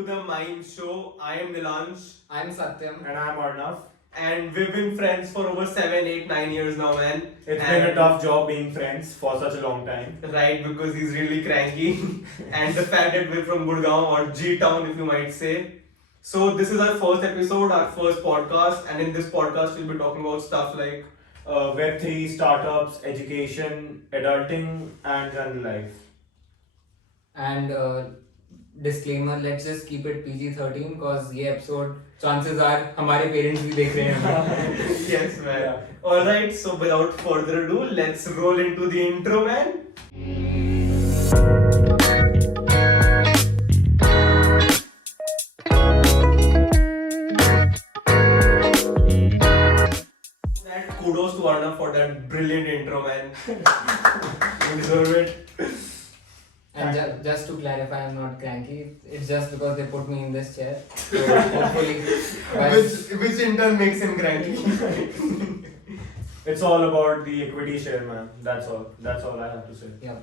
to the Mime Show. I am Nilansh. I'm Satyam. And I'm Arnav. And we've been friends for over 7, 8, 9 years now, man. It's been a tough job being friends for such a long time. Right, because he's really cranky. And the fact that we're from Gurgaon or G-Town, if you might say. So this is our first episode, our first podcast. And in this podcast, we'll be talking about stuff like Web3, startups, education, adulting, and general life. And disclaimer, let's just keep it PG-13 because ये episode chances are हमारे parents भी देख रहे हैं. Yes, man. Yeah. Alright, so without further ado, let's roll into the intro, man. Kudos to Arnav for that brilliant intro, man. You deserve it. And just to clarify, I'm not cranky. It's just because they put me in this chair. So hopefully, which in turn makes him cranky. It's all about the equity share, man. That's all. That's all I have to say. Yeah.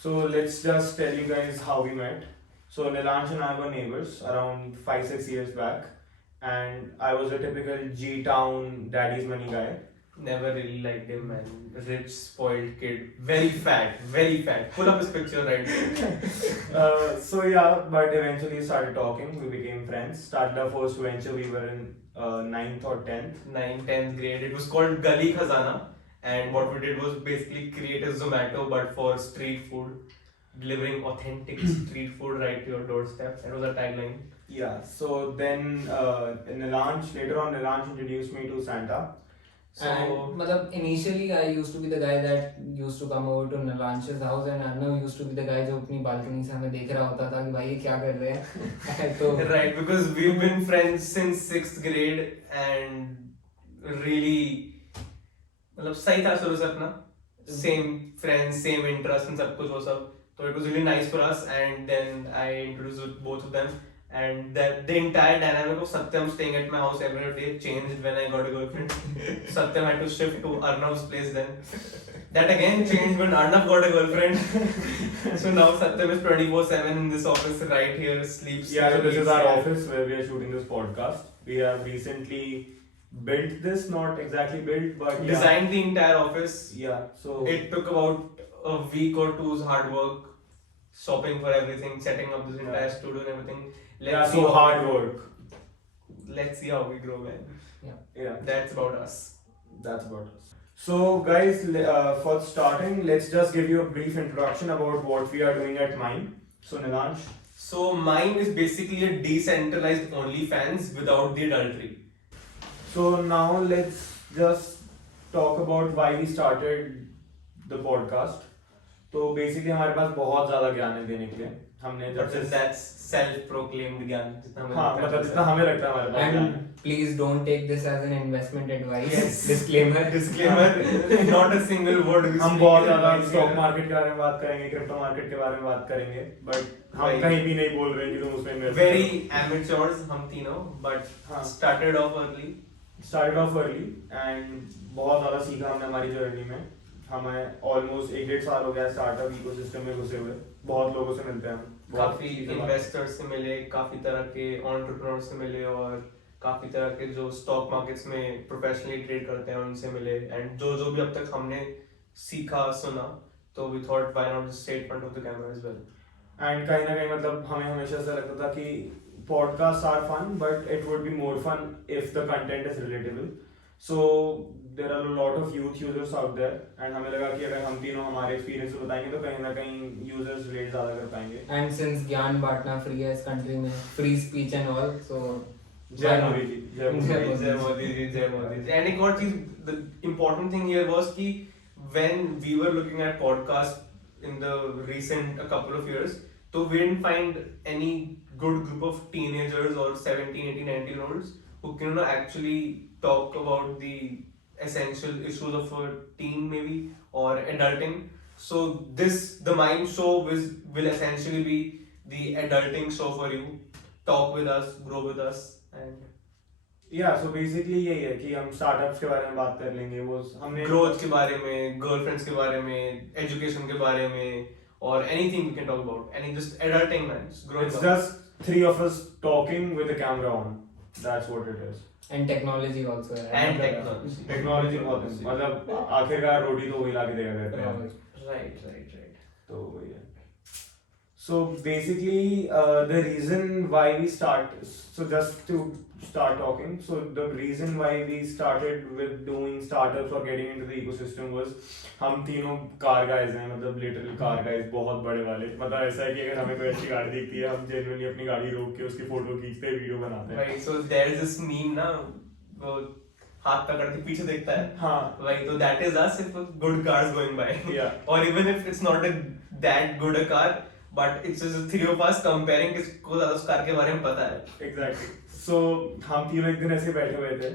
So let's just tell you guys how we met. So Nilansh and I were neighbors around 5-6 years back, and I was a typical G-Town daddy's money guy. Never really liked him, man. Rich, spoiled kid. Very fat, very fat. Pull up his picture right now. So yeah, but eventually started talking. We became friends. Started our first venture. We were in 9th or 10th. 9th, 10th grade. It was called Gali Khazana. And what we did was basically create a Zomato but for street food. Delivering authentic street food right to your doorstep. That was our tagline. Yeah, so then later on Nilansh introduced me to Santa. So, and initially I used to be the guy that used to come over to Nilansh's house, and Arnav used to be the guy जो अपनी balcony से हमें देख रहा होता था कि भाई ये क्या कर रहे हैं. तो right, because we've been friends since 6th grade and really मतलब सही था शुरू से अपना same friends, same interests and सब कुछ वो सब. So it was really nice for us, and then I introduced both of them. And the entire dynamic of Satyam staying at my house every day changed when I got a girlfriend. Satyam had to shift to Arnav's place then. That again changed when Arnav got a girlfriend. So now Satyam is 24/7 in this office right here, sleeps. Yeah, so this is our office where we are shooting this podcast. We have recently built this, not exactly built, but designed the entire office. Yeah, so it took about a week or two's hard work, shopping for everything, setting up this entire studio and everything. Let's see hard work. Let's see how we grow, man. Yeah. That's about us. That's about us. So, guys, for starting, let's just give you a brief introduction about what we are doing at Mime. So, Nilansh. So, Mime is basically a decentralized OnlyFans without the adultery. So, now let's just talk about why we started the podcast. तो basically हमारे पास बहुत ज़्यादा ज्ञान है देने के लिए. हमने जब से that's self-proclaimed ज्ञान जितना हमें हाँ मतलब जितना हमें लगता है हमारे पास. And please don't take this as an investment advice. Yes. Disclaimer. Not a single word. हम बहुत ज़्यादा स्टॉक मार्केट के बारे में बात करेंगे, क्रिप्टो मार्केट के बारे में बात करेंगे, बट हम कहीं भी नहीं बोल रहे कि तुम उसमें इन्वेस्ट. Very amateurs हम तीनों, but started off early and बहुत ज़्यादा सीखा हमने हमारी जर्नी में. हमें ऑलमोस्ट 1-1.5 साल हो गया स्टार्टअप इकोसिस्टम में घुसे हुए. बहुत लोगों से मिलते हैं हम, काफी इन्वेस्टर्स से मिले, काफी तरह के एंटरप्रेन्योर्स से मिले और काफी तरह के जो स्टॉक मार्केट्स में प्रोफेशनली ट्रेड करते हैं उनसे मिले. एंड जो भी अब तक हमने सीखा सुना, तो we thought why not just stay in front of the camera as well. And कहीं ना कहीं मतलब हमें हमेशा से लगता था कि podcasts are fun, but it would be more fun if the content is relatable. So there are a lot of youth users out there, and हमें लगा कि अगर हम तीनों हमारे experience बताएंगे तो कहीं ना कहीं users relate ज़्यादा कर पाएंगे. And since ज्ञान बांटना free है इस country में, free speech and all, so जय मोदी जी, जय मोदी जी. And एक और चीज, the important thing here was कि when we were looking at podcasts in the recent a couple of years, so we didn't find any good group of teenagers or 17, 18, 19-year-olds who can actually talk about the essential issues of a teen maybe or adulting. So the Mime Show will essentially be the adulting show for you. Talk with us, grow with us, and Yeah, so basically यही है कि हम startups के बारे में बात कर लेंगे. वो हमने ग्रोथ के बारे में, गर्लफ्रेंड्स के बारे में, एजुकेशन के बारे में or anything we can talk about. Any just adulting, man, just growing It's up. just three of us talking with the camera on. That's what it is. And technology also है. And मतलब- technology. Technology बहुत है, मतलब आखिरकार रोटी तो वही लाके देगा घर पे. Right. तो वही है. So basically, the reason why we start, so just to start talking, so the reason why we started with doing startups or getting into the ecosystem was हम तीनों कार गाइज हैं, मतलब लिटरली कार गाइज बहुत बड़े वाले. मतलब ऐसा है कि अगर हमें कोई अच्छी गाड़ी दिखती है, हम जेन्युइनली अपनी गाड़ी रोक के उसकी फोटो खींचते हैं, वीडियो बनाते हैं. Right. So there's this meme ना, वो हाथ पकड़ के पीछे देखता है. हाँ. Right. So that is us if a good car is going by. Yeah. Or even if it's not that good a car, but it's just the three of us comparing किसको ज़्यादा उस कार के बारे में पता है. Exactly. So हम तीनों एक दिन ऐसे बैठे हुए थे.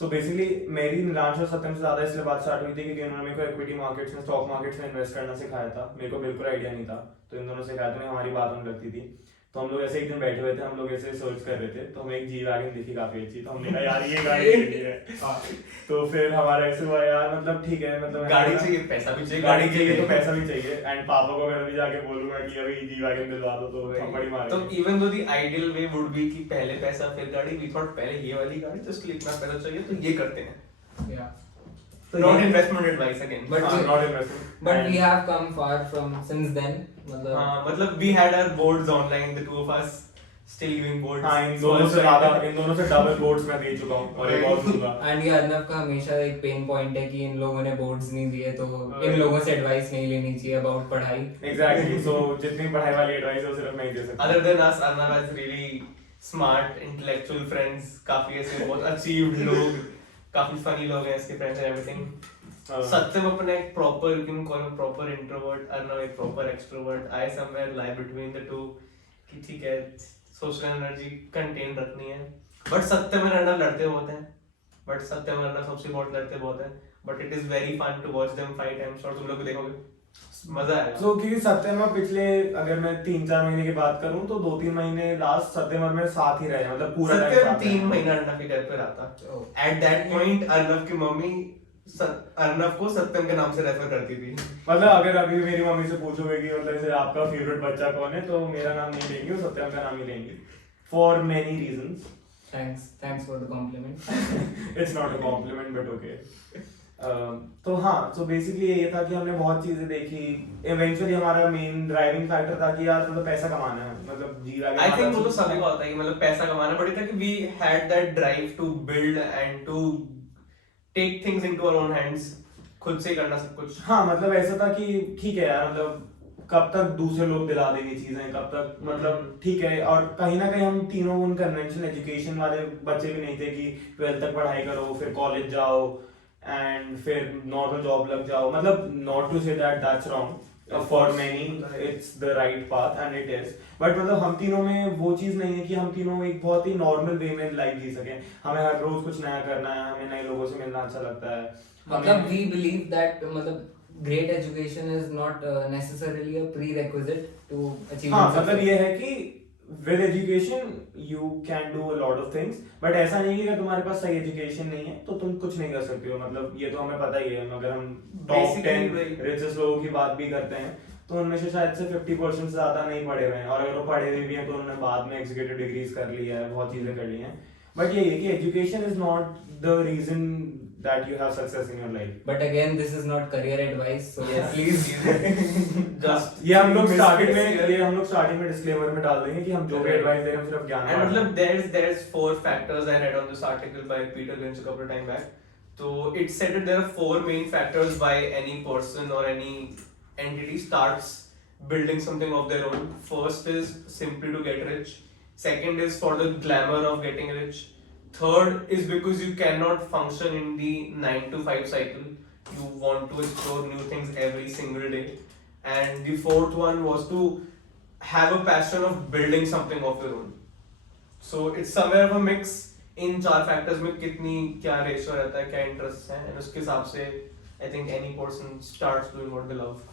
So basically मेरी नीलांश और सत्यम से ज़्यादा इसलिए बात स्टार्ट हुई थी क्योंकि उन्होंने मेरे को इक्विटी मार्केट्स में, स्टॉक मार्केट्स में इन्वेस्ट करना सिखाया था. मेरे को बिल्कुल आइडिया नहीं था, तो इन दोनों से सिखाया था, हमारी बात होने लगती थी. तो हम लोग ऐसे एक दिन बैठे हुए थे, हम लोग ऐसे सर्च कर रहे थे, तो हमें एक जी वैगन दिखी काफी अच्छी, तो हमने कहा यार ये गाड़ी लेनी है. तो फिर हमारा ऐसे हुआ यार, मतलब ठीक है, मतलब गाड़ी चाहिए, पैसा भी चाहिए, गाड़ी चाहिए तो पैसा भी चाहिए. एंड पापा को मैं भी जाके बोलूंगा कि अभी जी वैगन दिलवा दो, तो थप्पड़ी मारेंगे. तो even though the ideal way would be कि पहले पैसा फिर गाड़ी, we thought पहले ये वाली गाड़ी, तो इसके लिए इतना पैसा चाहिए, तो ये करते हैं. Yeah. तो Not ये- investment advice again. But हाँ, we- not investment. But And- we have come far from since then. मतलब हाँ, मतलब we had our boards online, the two of us still giving boards. हाँ, इन दोनों से ज्यादा, इन दोनों से डबल बोर्ड्स मैं दे चुका हूँ और एक और दूंगा. एंड ये अर्नब का हमेशा एक पेन पॉइंट है कि इन लोगों ने बोर्ड्स नहीं दिए, तो इन लोगों से एडवाइस नहीं लेनी चाहिए अबाउट पढ़ाई. Exactly. So जितनी पढ़ाई वाली एडवाइस है वो सिर्फ मैं ही दे सकता हूँ. Other than us, Arnav has really smart, intellectual friends. काफी ऐसे बहुत achieved लोग, काफी funny लोग हैं इसके friends and everything. सत्यम अपना एक proper, you can call him proper introvert, Arnav एक proper extrovert. I somewhere lie between the two. कि ठीक है, social energy contain रखनी है. But सत्यम और अर्नव लड़ते बहुत हैं. But सत्यम और अर्नव सबसे बहुत लड़ते बहुत हैं. But it is very fun to watch them fight. I'm sure तुम लोग भी देखोगे. मजा आएगा. So क्योंकि सत्यम और पिछले, अगर मैं 3-4 महीने की बात करूँ तो 2-3 महीने लास्ट सत्यम और मेरे साथ ही रहे हैं, मतलब पूरा टाइम सत्यम साथ 3 रहे. महीना अर्नव के घर पे रहा था. Oh. At that point Arnav की मम्मी अर्नव को सत्यम के नाम से रेफर करती थी. मतलब अगर अभी मेरी मम्मी से पूछोगे कि मतलब जैसे आपका फेवरेट बच्चा कौन है, तो मेरा नाम नहीं लेंगी, वो सत्यम का नाम ही लेंगी. For many reasons. Thanks for the compliment. It's not a compliment but okay. तो हाँ, so basically ये था कि हमने बहुत चीजें देखी. Eventually हमारा main driving factor था कि यार मतलब पैसा कमाना है, मतलब जी वैगन. I think वो तो सभी का होता है कि मतलब पैसा कमाना, बट था कि we had that drive to build and to take things into our own hands, खुद से करना सब कुछ. हाँ, मतलब ऐसा था कि ठीक है यार, मतलब कब तक दूसरे लोग दिला देंगे चीजें, कब तक, मतलब ठीक है. और कहीं ना कहीं हम तीनों उन कन्वेंशनल एजुकेशन वाले बच्चे भी नहीं थे कि 12th तक पढ़ाई करो, फिर कॉलेज जाओ एंड फिर नॉर्मल जॉब लग जाओ. मतलब not to say that that's wrong, for many it's the right path and it is. But मतलब हम तीनों में वो चीज नहीं है कि हम तीनों एक बहुत ही नॉर्मल वे में लाइफ जी सकें. हमें हर रोज कुछ नया करना है, हमें नए लोगों से मिलना अच्छा लगता है. मतलब we believe that मतलब great education is not necessarily a prerequisite to achieve. हाँ, मतलब ये है कि with education you can do a lot of things, but ऐसा नहीं है कि अगर तुम्हारे पास सही education नहीं है तो तुम कुछ नहीं कर सकते हो. मतलब ये तो हमें पता ही है. अगर हम top 10 richest लोगों की बात भी करते हैं तो उनमें से शायद से 50% से ज्यादा नहीं पढ़े हुए हैं, और अगर वो पढ़े हुए भी हैं तो उन्होंने बाद में एग्जीक्यूटिव डिग्रीज कर ली है, बहुत चीजें कर ली हैं. बट ये है कि education is not the reason that you have success in your life. But again, this is not career advice, so Yes. please. Just ये हम लोग स्टार्टिंग में डिस्क्लेमर में डाल देंगे कि हम जो भी एडवाइस दे रहे हैं हम सिर्फ ज्ञान and मतलब there's 4 factors I read on this article by Peter Lynch a couple of time back. So it said that there are 4 main factors why any person or any entity starts building something of their own. First is simply to get rich. Second is for the glamour of getting rich. Third is because you cannot function in the 9 to 5 cycle. You want to explore new things every single day. And the fourth one was to have a passion of building something of your own. So it's somewhere of a mix. In 4 factors में कितनी क्या ratio रहता है, क्या interest है, and उसके हिसाब से I think any person starts doing what they love.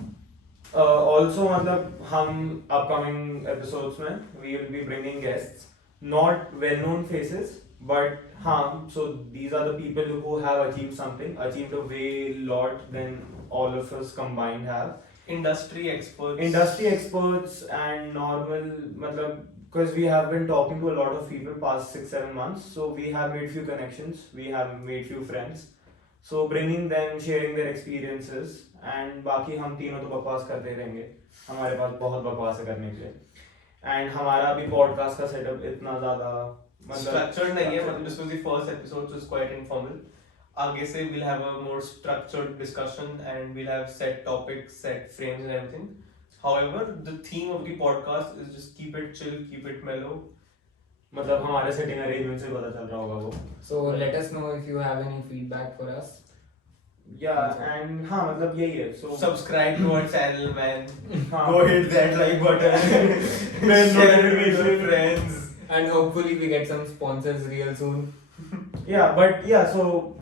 Also मतलब हम upcoming episodes में we will be bringing guests, not well-known faces, but हाँ, so these are the people who have achieved something, achieved a way lot than all of us combined have. industry experts. Industry experts and normal, matlab, because we have been talking to a lot of people past 6-7 months, so we have made few connections, we have made few friends. So bringing them, sharing their experiences, and बाकी हम तीनों तो बकवास करते ही रहेंगे. हमारे पास बहुत बकवास है करने के लिए. And हमारा भी podcast का setup इतना ज़्यादा structured नहीं है, मतलब this was the first episode, so it's quite informal. आगे से we'll have a more structured discussion and we'll have set topics, set frames and everything. However, the theme of the podcast is just keep it chill, keep it mellow. मतलब हमारे setting arrangement से पता चल रहा होगा वो. So let us know if you have any feedback for us. Yeah, and हाँ मतलब यही है. So Subscribe to our channel, man. हाँ. Go hit that like button. Then Share it with notification. your friends. And hopefully we get some sponsors real soon. Yeah, but yeah, so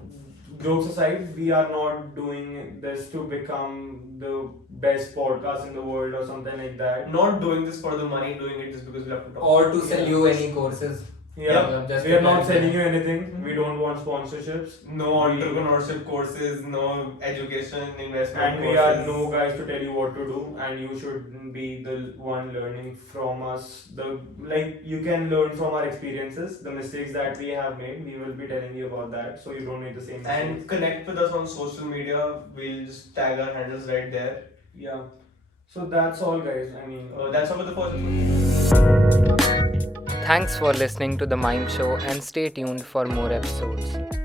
jokes aside, we are not doing this to become the best podcast in the world or something like that. Not doing this for the money, doing it just because we have to talk. Or to sell you any courses. Yeah, just we are to not like- selling you anything. We don't want sponsorships. No entrepreneurship courses, no education, investment And we courses. are no guys to tell you what to do, and you shouldn't be the one learning from us. You can learn from our experiences, the mistakes that we have made. We will be telling you about that, so you don't make the same mistakes. And connect with us on social media. We'll just tag our handles right there. Yeah. So that's all, guys. I mean, That's all for the first episode. Thanks for listening to the Mime Show and stay tuned for more episodes.